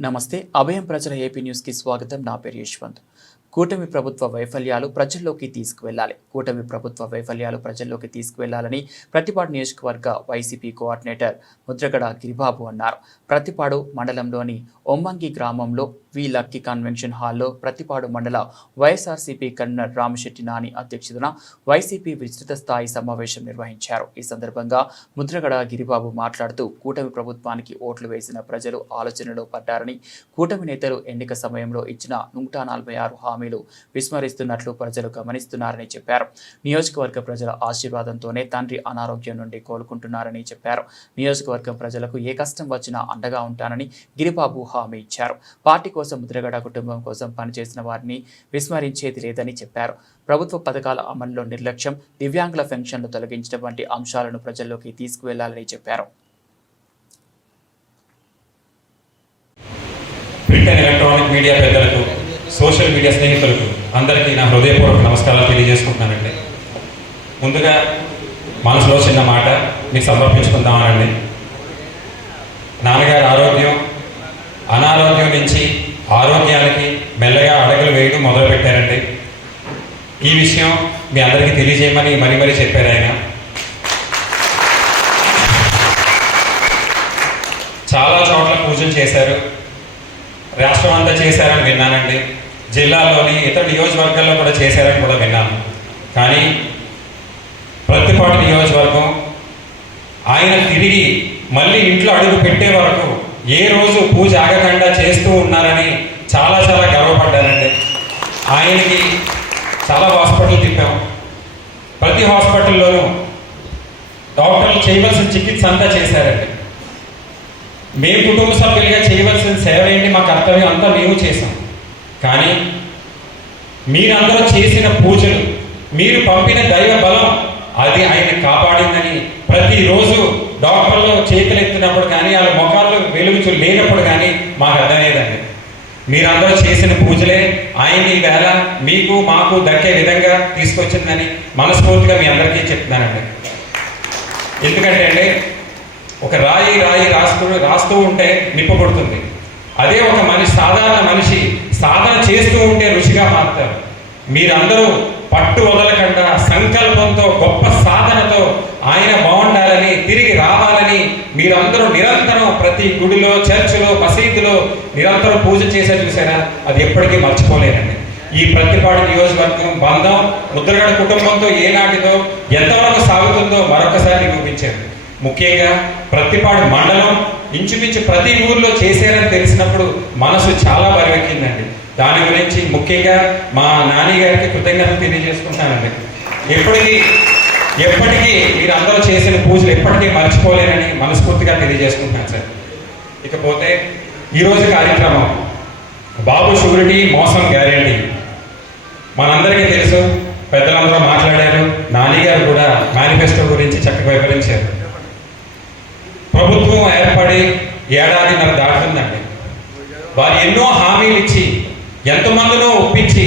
నమస్తే. అభయం ప్రజల ఏపీ న్యూస్కి స్వాగతం. నా పేరు యశ్వంత్. కూటమి ప్రభుత్వ వైఫల్యాలు ప్రజల్లోకి తీసుకువెళ్లాలి. కూటమి ప్రభుత్వ వైఫల్యాలు ప్రజల్లోకి తీసుకువెళ్లాలని ప్రతిపాడు నియోజకవర్గ వైసీపీ కోఆర్డినేటర్ ముద్రగడ గిరిబాబు అన్నారు. ప్రతిపాడు మండలంలోని ఒమ్మంగి గ్రామంలో వి లక్కీ కన్వెన్షన్ హాల్లో ప్రతిపాడు మండల వైఎస్ఆర్సీపీ కన్వీనర్ రామశెట్టి నాని అధ్యక్షతన వైసీపీ విస్తృత స్థాయి సమావేశం నిర్వహించారు. ఈ సందర్భంగా ముద్రగడ గిరిబాబు మాట్లాడుతూ కూటమి ప్రభుత్వానికి ఓట్లు వేసిన ప్రజలు ఆలోచనలో పడ్డారని, కూటమి నేతలు ఎన్నిక సమయంలో ఇచ్చిన 146 హామీలు విస్మరిస్తున్నట్లు ప్రజలు గమనిస్తున్నారని చెప్పారు. నియోజకవర్గ ప్రజల ఆశీర్వాదంతోనే తండ్రి అనారోగ్యం నుండి కోలుకుంటున్నారని చెప్పారు. నియోజకవర్గం ప్రజలకు ఏ కష్టం వచ్చినా అండగా ఉంటానని గిరిబాబు హామీ ఇచ్చారు. పార్టీ కోసం ముద్రగడ కుటుంబం కోసం పనిచేసిన వారిని విస్మరించేది లేదని చెప్పారు. ప్రభుత్వ పథకాల అమలులో నిర్లక్ష్యం, దివ్యాంగుల పెన్షన్లు తొలగించడం వంటి అంశాలను ప్రజల్లోకి తీసుకువెళ్లాలని చెప్పారు. ప్రింట్ అండ్ ఎలక్ట్రానిక్ మీడియా పెద్దలకు, సోషల్ మీడియా స్నేహితులకు అందరికీ నా హృదయపూర్వక నమస్కారాలు తెలియజేసుకుంటున్నానండి. ముందుగా మనసులో చిన్న మాట మీకు సమర్పించుకుందామనండి. నాన్నగారి అనారోగ్యం నుంచి ఆరోగ్యానికి మెల్లగా అడుగులు వేయడం మొదలుపెట్టారండి. ఈ విషయం మీ అందరికీ తెలియజేయమని మరీ చెప్పారు ఆయన. చాలా చోట్ల పూజలు చేశారు, రాష్ట్రం అంతా చేశారని విన్నానండి. జిల్లాలోని ఇతర నియోజకవర్గాల్లో కూడా చేశారని కూడా విన్నాను. కానీ ప్రతిపాడు నియోజకవర్గం ఆయన తిరిగి మళ్ళీ ఇంట్లో అడుగు పెట్టే వరకు ఏ రోజు పూజ ఆగకుండా చేస్తూ ఉన్నారని చాలా గర్వపడ్డానండి. ఆయనకి చాలా హాస్పిటల్ తిప్పాం. ప్రతి హాస్పిటల్లోనూ డాక్టర్లు చేయవలసిన చికిత్స అంతా చేశారండి. మేము కుటుంబ సభ్యులుగా చేయవలసిన సేవ ఏంటి, మా కర్తవ్యం అంతా మేము చేసాం. కానీ మీరందరూ చేసిన పూజలు, మీరు పంపిన దైవ బలం అది ఆయన కాపాడిందని ప్రతిరోజు డాక్టర్లు చేతులు ఎత్తినప్పుడు కానీ, వాళ్ళ ముఖాల్లో వెలుగు లేనప్పుడు కానీ మాకు అర్థమయ్యేదండి. మీరందరూ చేసిన పూజలే ఆయన్ని ఈవేళ మీకు మాకు దక్కే విధంగా తీసుకొచ్చిందని మనస్ఫూర్తిగా మీ అందరికీ చెప్తున్నానండి. ఎందుకంటే అండి, ఒక రాయి రాస్తూ ఉంటే నిప్పు పుడుతుంది. అదే ఒక సాధారణ మనిషి సాధన చేస్తూ ఉంటే రుచిగా మారుతారు. మీరందరూ పట్టు వదలకుండా సంకల్పంతో, గొప్ప సాధనతో ఆయన బాగుండాలని, తిరిగి రావాలని మీరందరూ నిరంతరం ప్రతి గుడిలో, చర్చిలో, మసీదులో నిరంతరం పూజ చేసే చూసారా, అది ఎప్పటికీ మర్చిపోలేనండి. ఈ ప్రతిపాడు నియోజకవర్గం బంధం ముద్రగడ కుటుంబంతో ఏనాటిదో, ఎంతవరకు సాగుతుందో మరొకసారి నిరూపించారు. ముఖ్యంగా ప్రతిపాడు మండలం ఇంచుమించు ప్రతి ఊర్లో చేశారని తెలిసినప్పుడు మనసు చాలా బరువెక్కిందండి. దాని గురించి ముఖ్యంగా మా నాని గారికి కృతజ్ఞతలు తెలియజేసుకుంటానండి. ఎప్పటికీ మీరు అందరూ చేసిన పూజలు ఎప్పటికీ మర్చిపోలేనని మనస్ఫూర్తిగా తెలియజేసుకుంటాను సార్. ఇకపోతే ఈరోజు కార్యక్రమం బాబు షూరిటీ మోసం గ్యారెంటీ. మనందరికీ తెలుసు, పెద్దలందరూ మాట్లాడారు. నాని గారు కూడా మేనిఫెస్టో గురించి చక్కగా వివరించారు. ప్రభుత్వం ఏర్పడి ఏడాదిన్నర దాటుతుందండి. వారు ఎన్నో హామీలు ఇచ్చి, ఎంతమందినో ఒప్పించి,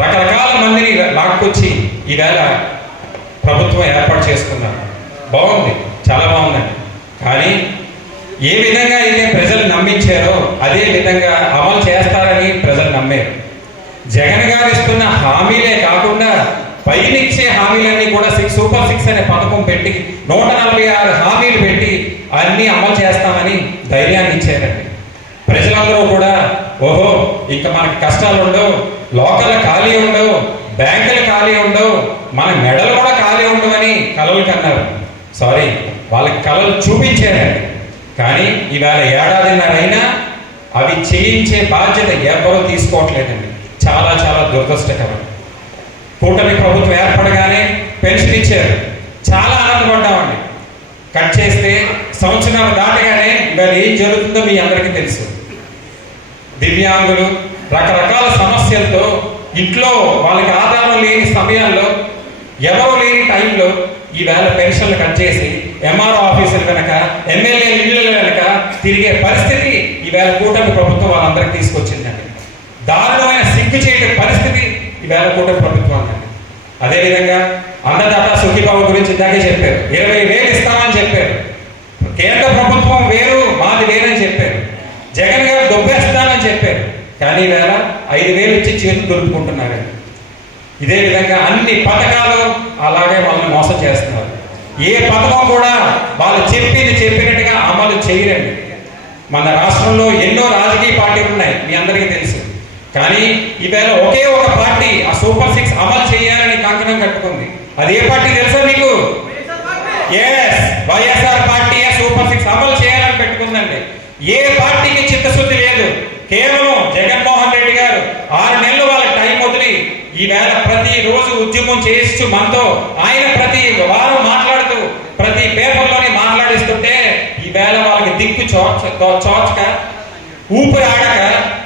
రకరకాల మందిని లాక్కొచ్చి ఈవేళ ప్రభుత్వం ఏర్పాటు చేసుకున్నారు. బాగుంది, చాలా బాగుందండి. కానీ ఏ విధంగా అయితే ప్రజలు నమ్మించారో అదే విధంగా అమలు చేస్తారని ప్రజలు నమ్మారు. జగన్ గారు ఇస్తున్న హామీలే కాకుండా పైనిచ్చే హామీలన్నీ కూడా సూపర్ 6 అనే పథకం పెట్టి 146 హామీలు పెట్టి అన్నీ అమలు చేస్తామని ధైర్యాన్ని ఇచ్చారండి. ప్రజలందరూ కూడా ఓహో ఇంకా మనకి కష్టాలు ఉండవు, లోకల్ ఖాళీ ఉండవు, బ్యాంకులు ఖాళీ ఉండవు, మన మెడలు కూడా ఖాళీ ఉండవని కలలు కన్నారు. సారీ, వాళ్ళకి కలలు చూపించారండి. కానీ ఇవాళ ఏడాదిన్నరైనా అవి చేయించే బాధ్యత ఎవరూ తీసుకోవట్లేదండి. చాలా దురదృష్టకరం. కూటమి ప్రభుత్వం ఏర్పడగానే పెన్షన్ ఇచ్చారు, చాలా ఆనందపడ్డామండి. కట్ చేస్తే సంవత్సరాలు దాటగానే ఇవాళ ఏం జరుగుతుందో మీ అందరికీ తెలుసు. దివ్యాంగులు రకరకాల సమస్యలతో ఇంట్లో వాళ్ళకి ఆధారం లేని సమయాల్లో, ఎవరో లేని టైంలో ఈవేళ పెన్షన్లు కట్ చేసి ఎంఆర్ఓ ఆఫీసులు కనుక, ఎమ్మెల్యే ఇళ్ళు కనుక తిరిగే పరిస్థితి ఈవేళ కూటమి ప్రభుత్వం వాళ్ళందరికీ తీసుకొచ్చిందండి. దారుణమైన సిగ్గు చేయడం పరిస్థితి ఈవేళ కూటమి ప్రభుత్వం అండి. అదేవిధంగా అన్నదాత సుఖీభావ గురించి ఇందాకే చెప్పారు. 20,000 ఇస్తామని చెప్పారు. కేంద్ర ప్రభుత్వం వేరు, మాది వేరని చెప్పారు. జగన్ గారు దొబ్బేస్తారు చెప్పారు, కానీ ఈవేళ 5,000 ఇచ్చి చేతులు దొరుకుతుంటున్నారండి. ఇదే విధంగా అన్ని పథకాలు అలాగే వాళ్ళని మోసం చేస్తున్నారు. ఏ పథకం కూడా వాళ్ళు చెప్పినట్టుగా అమలు చేయరండి. మన రాష్ట్రంలో ఎన్నో రాజకీయ పార్టీలు ఉన్నాయి, మీ అందరికీ తెలుసు. కానీ ఈవేళ ఒకే ఒక పార్టీ ఆ సూపర్ 6 అమలు చేయాలని కంకణం కట్టుకుంది. అది ఏ పార్టీ తెలుసా మీకు? వైఎస్ఆర్ పార్టీ సూపర్ 6 అమలు చేయాలని పెట్టుకుందండి. ఏ పార్టీకి చిత్తశుద్ధి లేదు. కేవలం జగన్మోహన్ రెడ్డి గారు 6 నెలలు వాళ్ళ టైం వదిలి ఈవేళ ప్రతిరోజు ఉద్యమం చేస్తూ మనతో ఆయన ప్రతి వారం మాట్లాడుతూ ప్రతి పేపర్లోనే మాట్లాడిస్తుంటే ఈవేళ వాళ్ళకి దిక్కు చోచక ఊపిరి ఆడక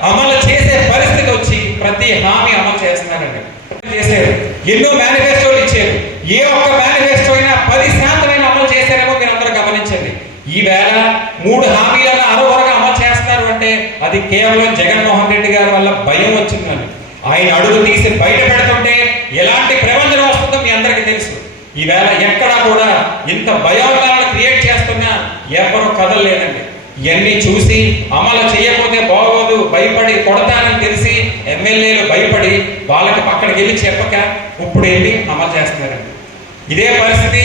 అమలు చేసే పరిస్థితి వచ్చి ప్రతి హామీ అమలు చేస్తున్నారండి. చేశారు, ఎన్నో మేనిఫెస్టోలు ఇచ్చారు. ఏ ఒక్క మేనిఫెస్టో అయినా 10% అమలు చేశారేమో మీరు అందరూ గమనించండి. ఈవేళ 3 హామీలను అరవరగా అమలు చేస్తారు అంటే అది కేవలం జగన్మోహన్ రెడ్డి గారి వల్ల భయం వచ్చిందండి. ఆయన అడుగు తీసి బయట పెడుతుంటే ఎలాంటి ప్రబంధన వస్తుందో మీ అందరికీ తెలుసు. ఈవేళ ఎక్కడా కూడా ఇంత భయోత్పాదనలు క్రియేట్ చేస్తున్నా ఎవరు కదలలేదండి. ఇవన్నీ చూసి అమలు చేయకపోతే బాగోదు, భయపడి కొడతానని తెలిసి ఎమ్మెల్యేలు భయపడి వాళ్ళకి అక్కడికి వెళ్ళి చెప్పక ఇప్పుడు వెళ్ళి అమలు చేస్తున్నారండి. ఇదే పరిస్థితి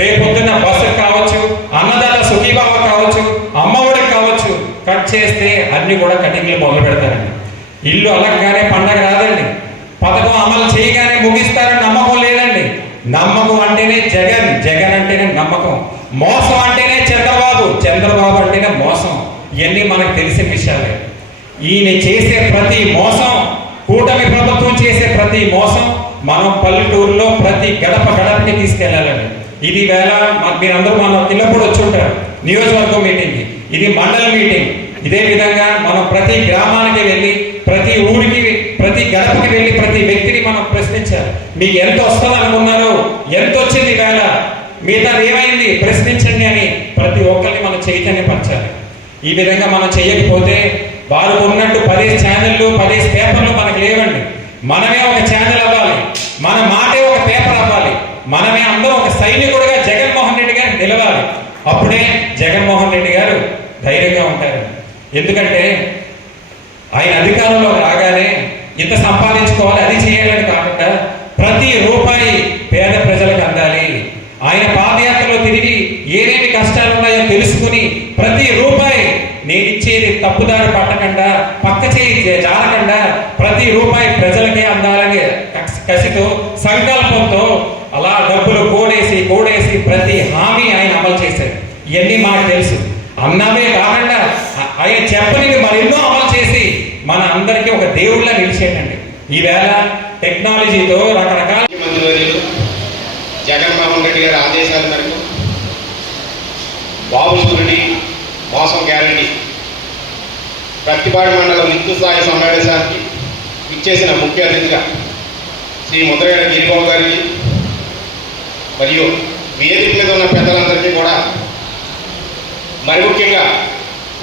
రేపొద్దున్న బస్సు కావచ్చు, అన్నదాత సుఖీభావ కావచ్చు, అమ్మఒడికి కావచ్చు, కట్ చేస్తే అన్ని కూడా కటింగ్లు మొదలు పెడతారండి. ఇల్లు అలగ్గానే పండగ రాదండి. పథకం అమలు చేయగానే ముగిస్తారని నమ్మకం లేదండి. నమ్మకం అంటేనే జగన్, జగన్ అంటేనే నమ్మకం. మోసం అంటేనే చంద్రబాబు, చంద్రబాబు అంటేనే మోసం. ఇవన్నీ మనకు తెలిసిన విషయాలే. ఈయన చేసే ప్రతి మోసం, కూటమి ప్రభుత్వం చేసే ప్రతి మోసం మనం పల్లెటూరులో ప్రతి గడపకి తీసుకెళ్లాలండి. ఇది వేళ మీరందరూ మన పిల్లప్పుడు వచ్చి ఉంటారు నియోజకవర్గం మీటింగ్, ఇది మండల మీటింగ్. ఇదే విధంగా మనం ప్రతి గ్రామానికి వెళ్ళి ప్రతి ఊరికి ప్రతి గడపకి వెళ్ళి ప్రతి వ్యక్తిని మనం ప్రశ్నించాలి. మీకు ఎంత వస్తుంది అనుకున్నారు, ఎంత వచ్చింది వేళ, మిగతా ఏమైంది ప్రశ్నించండి అని ప్రతి ఒక్కరిని మనం చైతన్యపరచాలి. ఈ విధంగా మనం చేయకపోతే వారు ఉన్నట్టు 10 ఛానళ్ళు 10 పేపర్లు మనకు లేవండి. మనమే ఒక ఛానల్ అవ్వాలి, మన మాటే ఒక పేపర్ అవ్వాలి, మనమే అందరూ ఒక సైనికుడిగా జగన్మోహన్ రెడ్డి గారు నిలవాలి. అప్పుడే జగన్మోహన్ రెడ్డి గారు ధైర్యంగా ఉంటారు. ఎందుకంటే ఆయన అధికారంలో రాగానే ఇంత సంపాదించుకోవాలి అది చేయాలని కాకుండా ప్రతి రూపాయి పేద ప్రజలకు అందాలి. ఆయన పాదయాత్రలో తిరిగి ఏమేమి కష్టాలు ఉన్నాయో తెలుసుకుని ప్రతి రూపాయి నేను ఇచ్చేది తప్పుదారి పట్టకుండా పక్క చేయి జారకుండా ప్రతి రూపాయి ప్రజలకే అందాలని కసితో సంకల్పంతో అలా డబ్బులు కూడేసి ప్రతి హామీ ఆయన అమలు చేశారు. ఇవన్నీ మాకు తెలుసు. అన్నమే కాకుండా ఆయన చెప్పనివి మరెన్నో అమలు చేసి మన అందరికీ ఒక దేవుళ్ళ నిలిచేటండి. ఈవేళ టెక్నాలజీతో రకరకాల మంత్రివర్యులు జగన్మోహన్ రెడ్డి గారి ఆదేశాల మేరకు బాబు సూర్యుడి మోసం గ్యారంటీ ప్రతిపాడు మండలం విస్తృత స్థాయి సమావేశానికి ఇచ్చేసిన ముఖ్య అతిథిగా శ్రీ ముద్రగడ గిరిబాబు గారికి మరియు వేదిక మీద ఉన్న పెద్దలందరికీ కూడా, మరి ముఖ్యంగా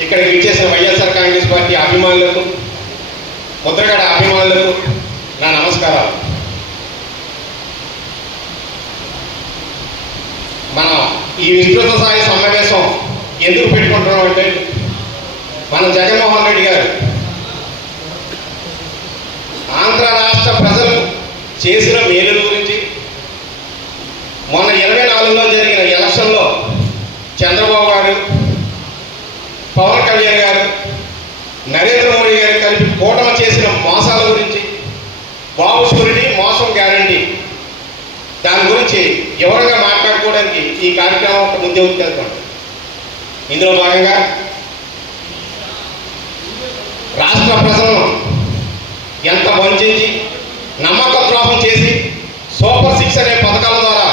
ఇక్కడికి విచ్చేసిన వైఎస్ఆర్ కాంగ్రెస్ పార్టీ అభిమానులకు, ముద్రగడ అభిమానులకు నా నమస్కారాలు. మనం ఈ విస్తృత స్థాయి సమావేశం ఎందుకు పెట్టుకుంటున్నాం అంటే, మన జగన్మోహన్ రెడ్డి గారు ఆంధ్ర రాష్ట్ర ప్రజలు చేసిన మేలుల గురించి, మొన్న 24లో జరిగిన ఎలక్షన్లో చంద్రబాబు గారు, పవన్ కళ్యాణ్ గారు, నరేంద్ర మోడీ గారు కలిపి కూటమి చేసిన మోసాల గురించి, బాబు సూర్యుడి మోసం గ్యారంటీ దాని గురించి వివరంగా మాట్లాడుకోవడానికి ఈ కార్యక్రమం ఒక ముందే ఉద్దేశం. ఇందులో భాగంగా రాష్ట్ర ప్రజలను ఎంత వంచించి నమ్మక ద్రోహం చేసి సూపర్ 6 అనే పథకాల ద్వారా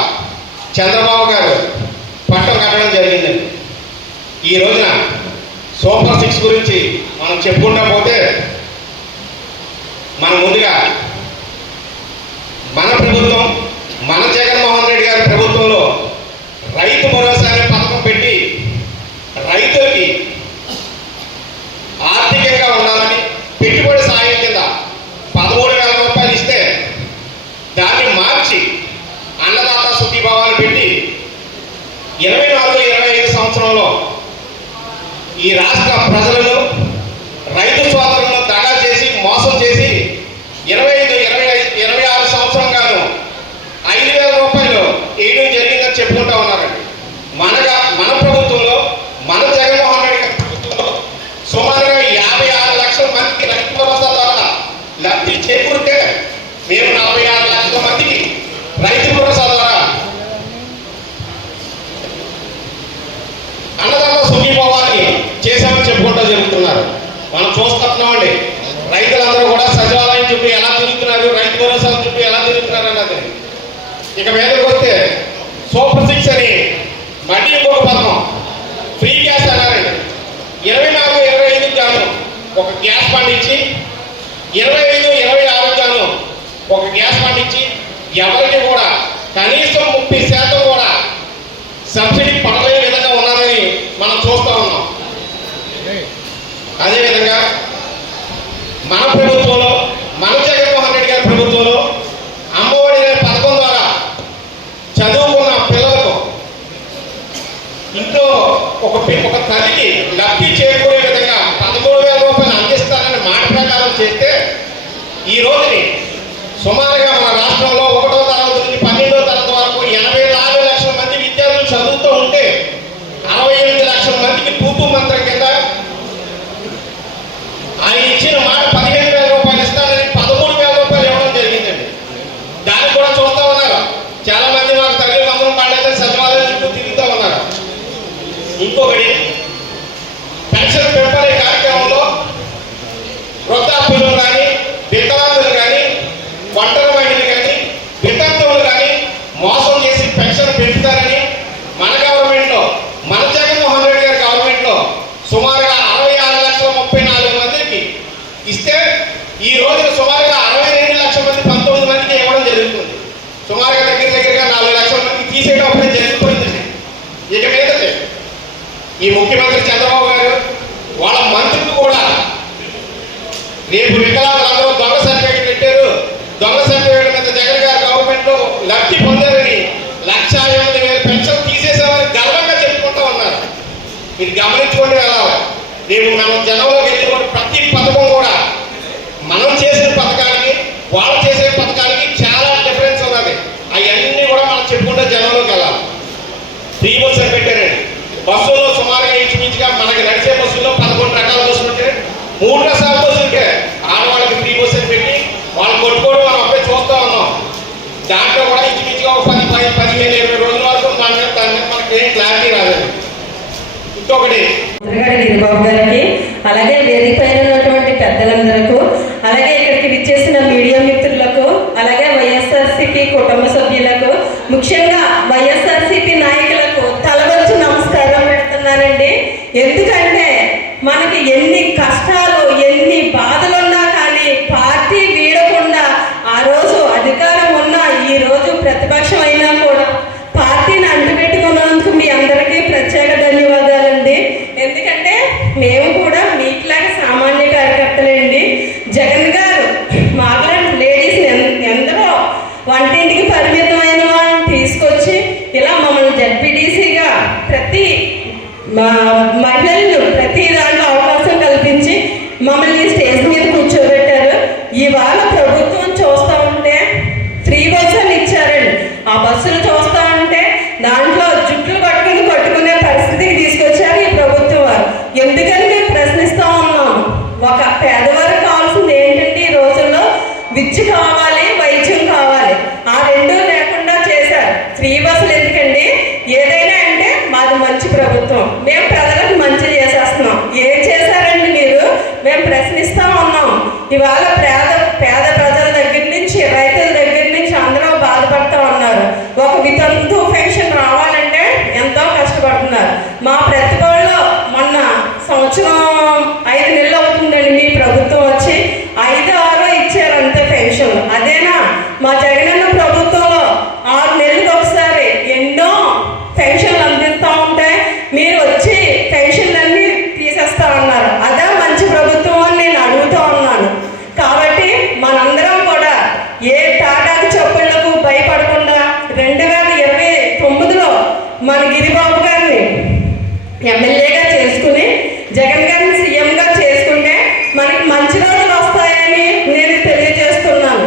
చంద్రబాబు గారు పట్టం కట్టడం జరిగిందండి. ఈ రోజున సూపర్ 6 గురించి మనం చెప్పుకుంటా పోతే మన ముందుగా మన ప్రభుత్వం, మన జగన్మోహన్ రెడ్డి గారి ప్రభుత్వంలో రైతు భరోసా అనే పథకం పెట్టి రైతులకి ఆర్థికంగా ఉండాలని పెట్టుబడి సాయం కింద 13,000 రూపాయలు ఇస్తే దాన్ని మార్చి అన్నదాత సుఖీభావాలు పెట్టి 24-25 సంవత్సరంలో ఈ రాష్ట్ర ప్రజలను రైతు సోదరులను జరుపుతున్నారు. మనం చూస్తున్నామండి, రైతులందరూ కూడా సచివాలయం చుట్టూ ఎలా తిరుగుతున్నారు, రైతు భరోసా చుట్టూ ఎలా తిరుగుతున్నారు అన్నది. ఇక మీదకి వస్తే సూపర్ 6 అని మళ్ళీ ఇంకొక పథకం, ఫ్రీ గ్యాస్ అన్నారండి. 24-25 గాను ఒక గ్యాస్ బండ్ ఇచ్చి, 25-26 గాను ఒక గ్యాస్ బండ్ ఇచ్చి, ఎవరికి కూడా కనీసం 30% కూడా సబ్సిడీ పడలేని విధంగా ఉన్నదని మనం చూస్తూ ఉన్నాం. అదేవిధంగా మన ప్రభుత్వంలో, మన జగన్మోహన్ రెడ్డి గారి ప్రభుత్వంలో అమ్మఒడి అనే పథకం ద్వారా చదువుకున్న పిల్లలకు ఇంట్లో ఒక తల్లికి లబ్ధి చేకూరే విధంగా 13,000 రూపాయలు అందిస్తారని మాట ప్రకారం చేస్తే ఈ రోజుని సుమారుగా మన రాష్ట్రంలో 1వ తరగతి నుంచి 12వ తరగతి వరకు 84 లక్షల మంది విద్యార్థులు చదువుతూ ఉంటే 68 లక్షల మందికి తూతూ మంత్రం కింద ఆయన ఇచ్చిన మాట 15,000 రూపాయలు ఇస్తానని 13,000 రూపాయలు ఇవ్వడం జరిగిందండి. దాన్ని కూడా చూస్తూ ఉన్నారు. చాలా మంది మాకు తల్లి మందరం పడలేదని సచివాలయం చుట్టూ తిరుగుతూ ఉన్నారు. ఇంకొకటి, పెన్షన్ పెంపడే కార్యక్రమంలో వృద్ధాప్యులు కానీ, వికలాంగులు కానీ, ఒంటరి మహిళలు కానీ, వితంతువులు కానీ మోసం చేసి పెన్షన్ పెంచుతారని మన గవర్నమెంట్లో, మన జగన్మోహన్ రెడ్డి గారి గవర్నమెంట్లో సుమారుగా 66,34,000 మందికి ఇస్తే ఈ రోజున సుమారుగా 62 లక్షల మంది 19 మందికి ఇవ్వడం జరుగుతుంది. సుమారుగా దగ్గరగా 4 లక్షల మందికి తీసేటప్పుడే జరిగిపోయిందండి. ఇక మీదటే ఈ ముఖ్యమంత్రి చంద్రబాబు గారు వాళ్ళ మంత్రులు కూడా రేపు వికలాంగులందరూ దొంగ సర్టిఫికేట్ పెట్టారు, దొంగ సర్టిఫికేట్ మీద జగన్ గారి గవర్నమెంట్లో లబ్ధి పొందారని 1,08,000 పెన్షన్ తీసేసామని గర్వంగా చెప్పుకుంటూ ఉన్నారు. మీరు గమనించుకోండి వెళ్ళాలి. రేపు మనం జనంలోకి వెళ్ళినప్పుడు ప్రతి పథకం కూడా మనం చేసిన పథకానికి వాళ్ళు చేసే పథకానికి చాలా డిఫరెన్స్ ఉన్నది. అవన్నీ కూడా మనం చెప్పుకుంటే జనంలోకి వెళ్ళాలి. ఫ్రీ బస్సు అని పెట్టారండి. బస్సుల్లో సుమారుగా ఇంచుమించుగా మనకి నడిచే బస్సుల్లో 11 రకాల బస్సులు ఉంటే 3 రకాల బస్సులకే ఆడవాళ్ళకి ఫ్రీ బస్సు అని పెట్టి వాళ్ళు కొట్టుకోవడం మనం అప్పుడే చూస్తూ ఉన్నాం. దాంట్లో కూడా ఇంచుమించుగా ఒక 15-20 రోజుల వరకు దాని మీద మనకి ఏం క్లారిటీ రాదండి. ఇంకొకటి గిరిబాబు గారికి, అలాగే వేదిక పైన ఉన్నటువంటి పెద్దలందరకు, అలాగే ఇక్కడికి విచ్చేసిన మీడియా మిత్రులకు, అలాగే వైఎస్ఆర్సీపీ కుటుంబ సభ్యులకు, ముఖ్యంగా వైఎస్ఆర్సీపీ నాయకులకు తలవంచి నమస్కారం పెడుతున్నానండి. ఎందుకంటే మనకి ఎన్ని కష్టాలు, ఎన్ని బాధలున్నా కానీ పార్టీ వీడకుండా ఆ రోజు అధికారం ఉన్నా, ఈ రోజు ప్రతిపక్షం అయినా కూడా పార్టీని అంటుపెట్టుకున్నందుకు మీ అందరికీ ప్రత్యేక ధన్యవాదాలండి. ఎందుకంటే మేము కూడా మీట్లాగా సామాన్య కార్యకర్తలండి. జగన్ గారు మాట్లాడిన లేడీస్ని ఎందరో వంటింటికి పరిమితమైన వాళ్ళని తీసుకొచ్చి ఇలా మమ్మల్ని జడ్పీటీసీగా ప్రతి మహిళలను ప్రతి దాంట్లో అవకాశం కల్పించి మమ్మల్ని స్టేజ్ మీద కూర్చోబెట్టారు. ఇవాళ ప్రభుత్వం చూస్తూ ఉంటే ఫ్రీ బస్సులు ఇచ్చారండి. ఆ బస్సులు చూస్తూ ఉంటే దాంట్లో జుట్లు పట్టుకునే పరిస్థితికి తీసుకొచ్చారు ఈ ప్రభుత్వం వారు. ఎందుకని మేము ప్రశ్నిస్తూ ఉన్నాము. ఒక పేదవారికి కావాల్సింది ఏంటంటే ఈ రోజుల్లో విద్య కావాలి, వైద్యం కావాలి. ఆ రెండూ లేకుండా చేశారు. ఫ్రీ బస్సులు ఎందుకండి? ఏదైనా అంటే మాది మంచి ప్రభుత్వం, మేము ప్రజలకు మంచి చేసేస్తున్నాం. ఏం చేశారండి మీరు? మేము ప్రశ్నిస్తూ ఉన్నాం. ఇవాళ పేద ప్రజల దగ్గర నుంచి, రైతుల దగ్గర నుంచి అందరూ బాధపడుతూ ఉన్నారు. ఒక వితంతు పెన్షన్ రావాలంటే ఎంతో కష్టపడుతున్నారు. మా ప్రతిభలో మొన్న సంవత్సరం 5 నెలలు అవుతుందండి మీ ప్రభుత్వం వచ్చి, 5-6 ఇచ్చారు అంతే పెన్షన్లు. అదేనా? మా జగనన్న ప్రభుత్వంలో 6 నెలలకు ఒకసారి ఎన్నో పెన్షన్లు అందిస్తూ ఉంటే మీరు వచ్చి పెన్షన్లన్నీ తీసేస్తా ఉన్నారు. అదే మంచి ప్రభుత్వం అని నేను అడుగుతూ ఉన్నాను. కాబట్టి మనందరం కూడా ఏ తాటాకు చప్పుళ్లకు భయపడకుండా 2029లో మన గిరిబాబు గారిని ఎమ్మెల్యేగా చేసుకుని జగన్ గారిని సీఎంగా చేసుకుంటే మనకి మంచి రోజులు వస్తాయని నేను తెలియజేస్తున్నాను.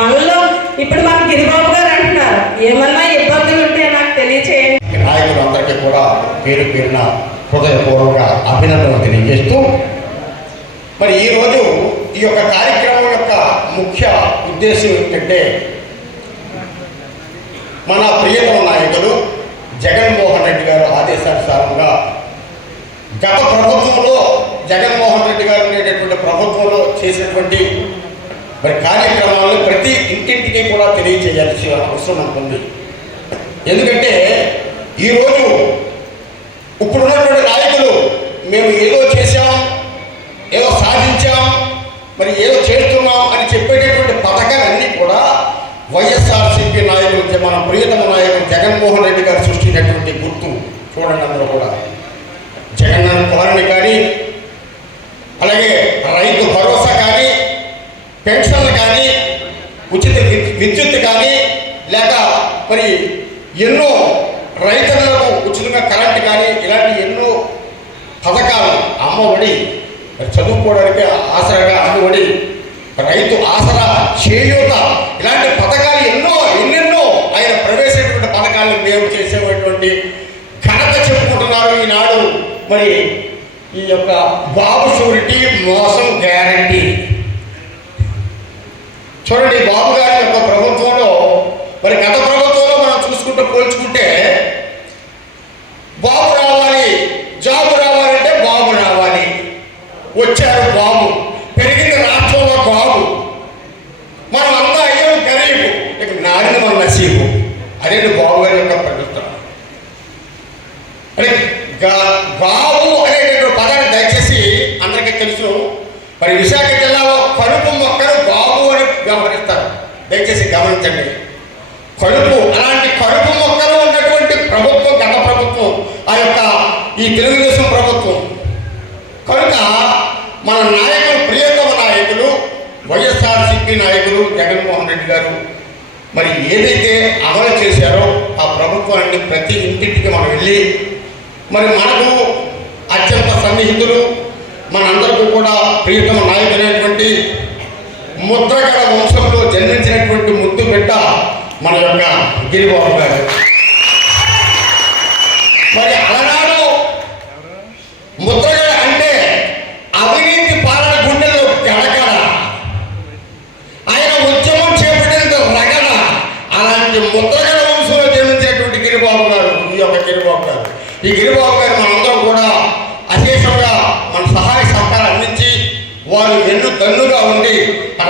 మనలో ఇప్పుడు మన గిరిబాబు గారు అంటున్నారు, ఏమన్నా ఇబ్బందులు ఉంటే నాకు తెలియచేయండి. నాయకులందరికీ కూడా పేరు పేరున హృదయపూర్వక అభినందనలు తెలియజేస్తూ, మరి ఈరోజు ఈ యొక్క కార్యక్రమం యొక్క ముఖ్య ఉద్దేశం ఏంటంటే, మన ప్రియతమ నాయకులు జగన్మోహన్ రెడ్డి గారు ఆదేశానుసారంగా గత ప్రభుత్వంలో జగన్మోహన్ రెడ్డి గారు ఉండేటటువంటి ప్రభుత్వంలో చేసినటువంటి మరి కార్యక్రమాలను ప్రతి ఇంటింటికి కూడా తెలియచేయాల్సిన అవసరం ఉంటుంది. ఎందుకంటే ఈరోజు ఇప్పుడున్నటువంటి నాయకులు మేము ఏదో చేశాం, ఏదో సాధించాం, మరి ఏదో చేస్తున్నాం అని చెప్పేటటువంటి పథకాలన్నీ కూడా వైఎస్ఆర్సీపీ నాయకులు, మన ప్రియతమ నాయకులు జగన్మోహన్ రెడ్డి గారు సృష్టించినటువంటి గుర్తు చూడండి. అందరూ కూడా జగనన్న కుమారుని కానీ, అలాగే రైతు భరోసా కానీ, పెన్షన్లు కానీ, ఉచిత విద్యుత్ కానీ, లేక మరి ఎన్నో రైతులకు ఉచితంగా కరెంట్ కానీ, ఇలాంటి ఎన్నో పథకాలు, అమ్మఒడి, చదువుకోవడానికి ఆసరాగా అమ్మఒడి, రైతు ఆసరా, చేయూత, ఇలాంటి పథకాలు ఎన్నెన్నో ఆయన ప్రవేశించినటువంటి పథకాలను మేము చేసేటువంటి ఘనత చెప్పుకుంటున్నారు ఈనాడు. మరి ఈ యొక్క బాబు షూరిటీ, మోసం గ్యారంటీ చూడండి. బాబు గారి యొక్క ప్రభుత్వంలో మరి గత ప్రభుత్వంలో మనం చూసుకుంటూ పోల్చుకుంటే బాబు రావాలి, జాబు రావాలంటే బాబు రావాలి, వచ్చారు బాబు, పెరిగింది రాష్ట్రంలో బాబు, మనం అంతా అయ్యో గరీబు, ఇక నాడిన మన నసీబు. అదే బాబు గారి యొక్క ప్రభుత్వం. అంటే బాబు అనేటువంటి పదాన్ని దయచేసి అందరికీ తెలుసు. మరి విశాఖ జిల్లాలో కలుపు మొక్కలు బాబు అని వ్యవహరిస్తారు, దయచేసి గమనించండి. కలుపు, అలాంటి కలుపు మొక్కలు ఉన్నటువంటి ప్రభుత్వం గత ప్రభుత్వం, ఆ యొక్క ఈ తెలుగుదేశం ప్రభుత్వం. కనుక మన నాయకులు, ప్రియతమ నాయకులు, వైఎస్ఆర్సీపీ నాయకులు జగన్మోహన్ రెడ్డి గారు మరి ఏదైతే అమలు చేశారో ఆ ప్రభుత్వాన్ని ప్రతి ఇంటింటికి మనం వెళ్ళి, మరి మనకు అత్యంత సన్నిహితులు, మనందరికీ కూడా ప్రియతమ నాయకులైనటువంటి ముద్రగడ వంశంలో జన్మించినటువంటి ముద్దు బిడ్డ మన యొక్క గిరిబాబు గారు. మరి అలనాడు ముద్రగడ అంటే అవినీతి పాలన గుండెల్లో గడగడ, ఆయన ఉద్యమం చేపట్టిన రగడ. అలాంటి ముద్రగడ వంశంలో జన్మించినటువంటి గిరిబాబు గారు, ఈ యొక్క గిరిబాబు గారు. ఈ గిరిబాబు గారు మనందరం కూడా అశేషంగా మన సహాయ సహకారం అందించి వారు దన్నుగా ఉండి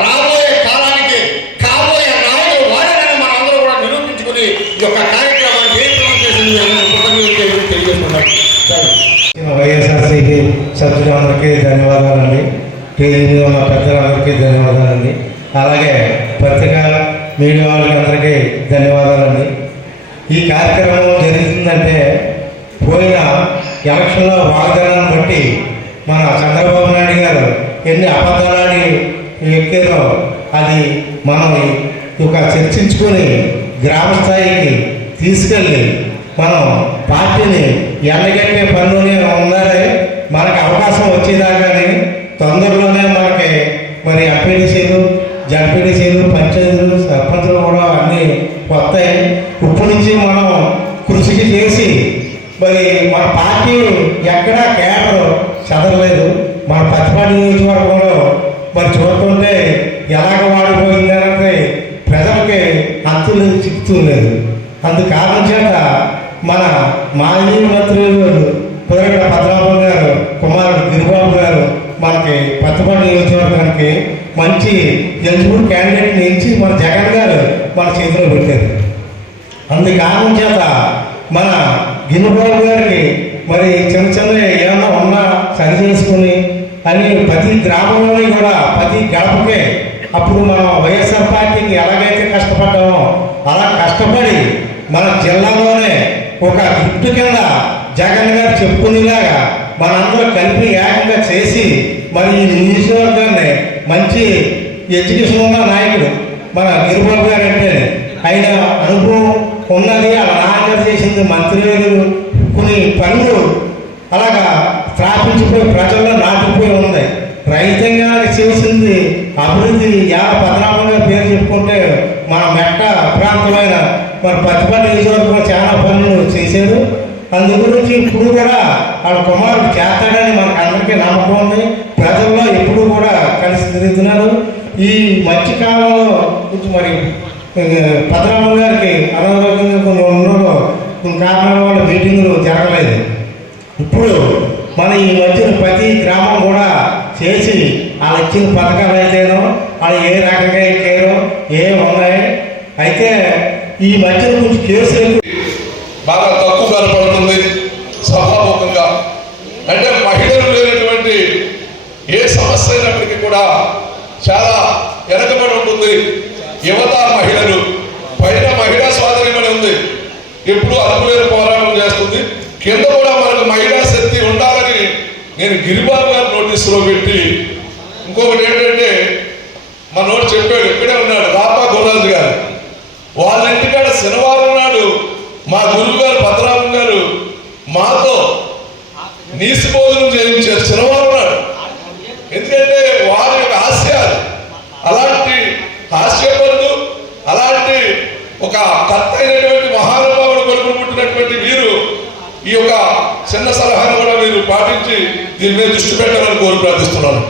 రాబోయే కాలానికి కాబోయే నాయకులు వాడని మనందరూ కూడా నిరూపించుకుని ఈ యొక్క కార్యక్రమాన్ని జయప్రదం చేసింది తెలియజేస్తున్నారు. వైఎస్ఆర్సీపీ సభ్యులందరికీ ధన్యవాదాలండి. టీవీ మీద ఉన్న పెద్దలందరికీ ధన్యవాదాలండి. అలాగే పత్రికా మీడియా వాళ్ళందరికీ ధన్యవాదాలండి. ఈ కార్యక్రమం జరుగుతుందంటే పోయిన ఎలక్షన్లో వాగ్దానాన్ని బట్టి మన చంద్రబాబు నాయుడు గారు ఎన్ని అబద్ధాలని ఎక్కారో అది మనం ఒక చర్చించుకొని గ్రామ స్థాయికి తీసుకెళ్ళి మనం పార్టీని ఎండగట్టే పనిలోనే ఉన్నారే. మనకు అవకాశం వచ్చేదాకానే తొందరలోనే మనకి మరి ఎంపీటీసీలు, జడ్పీటీసీలు, పంచాయతీలు, సర్పంచులు కూడా అన్నీ వస్తాయి. ఇప్పటి నుంచి మనం కృషి చేసి మరి మన పార్టీ ఎక్కడా కేడర్ చదవలేదు. మన పచ్చిపాటి నియోజకవర్గంలో మరి చూస్తుంటే ఎలాగ వాడిపోయిందనంటే ప్రజలకి అంతులు చిక్కుతూలేదు. అందు కారణం చేత మన మాజీ మంత్రి పుదరగడ పద్మనాభం గారు కుమారుడు గిరిబాబు గారు మనకి పచ్చిపాటి నియోజకవర్గానికి మంచి ఎలిజిబుల్ క్యాండిడేట్ని ఇచ్చి మన జగన్ గారు మన చేతిలో పెట్టారు. అందు కారణం చేత మన గిరిబాబు గారికి మరి చిన్న ఏమన్నా ఉన్నా సరి చేసుకుని అని ప్రతి గ్రామంలోని కూడా ప్రతి గడపకే అప్పుడు మనం వైఎస్ఆర్ పార్టీకి ఎలాగైతే కష్టపడ్డామో అలా కష్టపడి మన జిల్లాలోనే ఒక గిఫ్ట్ కింద జగన్ గారు చెప్పుకునేలాగా మనందరూ కలిపి ఏకంగా చేసి మరి ఈ నియోజకవర్గాన్ని మంచి ఎడ్యుకేషన్ ఉన్న నాయకుడు మన గిరిబాబు గారు అంటే ఆయన అనుభవం ఉన్నది. వాళ్ళ నాన్నగారు చేసింది మంత్రివర్యులు కొన్ని పనులు అలాగా స్థాపించిపోయి ప్రజల్లో నాటుకుపోయి ఉంది. రైతాంగానికి చేసింది అభివృద్ధి పద్మనాభంగా పేరు చెప్పుకుంటే మన మెట్ట ప్రాంతమైన మరి పత్తిపాటి నియోజకవర్గంలో చాలా పనులు చేశారు. అందు గురించి ఇప్పుడు కూడా వాళ్ళ కుమారుడు చేస్తాడని మనకు అందరికీ నమ్మకం ఉంది. ప్రజల్లో ఎప్పుడు కూడా కలిసి తిరుగుతున్నారు. ఈ మధ్య కాలంలో మరి పద్మనాభం గారికి అనారోగ్యంగా కొన్ని కారణాల వల్ల మీటింగులు జరగలేదు. ఇప్పుడు మన ఈ గ్రామం కూడా చేసి వాళ్ళు ఇచ్చిన పథకాలు అయితేనో వాళ్ళు ఏ రకంగా ఎక్కారో ఏం ఉన్నాయి. అయితే ఈ మధ్యలో కొంచెం కేసులు బాగా తక్కువ కనపడుతుంది సభాముఖంగా. అంటే మహిళలు లేనటువంటి ఏ సమస్య అయినప్పటికీ కూడా చాలా వెనకబడి ఉంటుంది. యువత మహిళలు పైన మహిళా స్వాతంత్ర్యం ఉంది, ఎప్పుడు అదుపులేని పోరాటం చేస్తుంది. కింద కూడా మనకు మహిళా శక్తి ఉండాలని నేను గిరిబాబు గారు నోటీసులో పెట్టి, ఇంకొకటి ఏంటంటే మా నోటి చెప్పాడు, ఇక్కడే ఉన్నాడు రాపా గుర్రాజు గారు, వాళ్ళ ఇంటికాడ శనివారం నాడు మా గురువు గారు భద్రాము గారు మాతో నీసి భోజనం చేయించారు శనివారం నాడు. ఎందుకంటే వారి యొక్క హాస్యాలు, అలాంటి హాస్యపరులు, అలాంటి ఒక కర్త అయినటువంటి మహానుభావుడు కొడుకు పుట్టినటువంటి వీరు ఈ యొక్క చిన్న సలహాను కూడా మీరు పాటించి దీని మీద దృష్టి పెట్టాలని కోరి ప్రార్థిస్తున్నాను.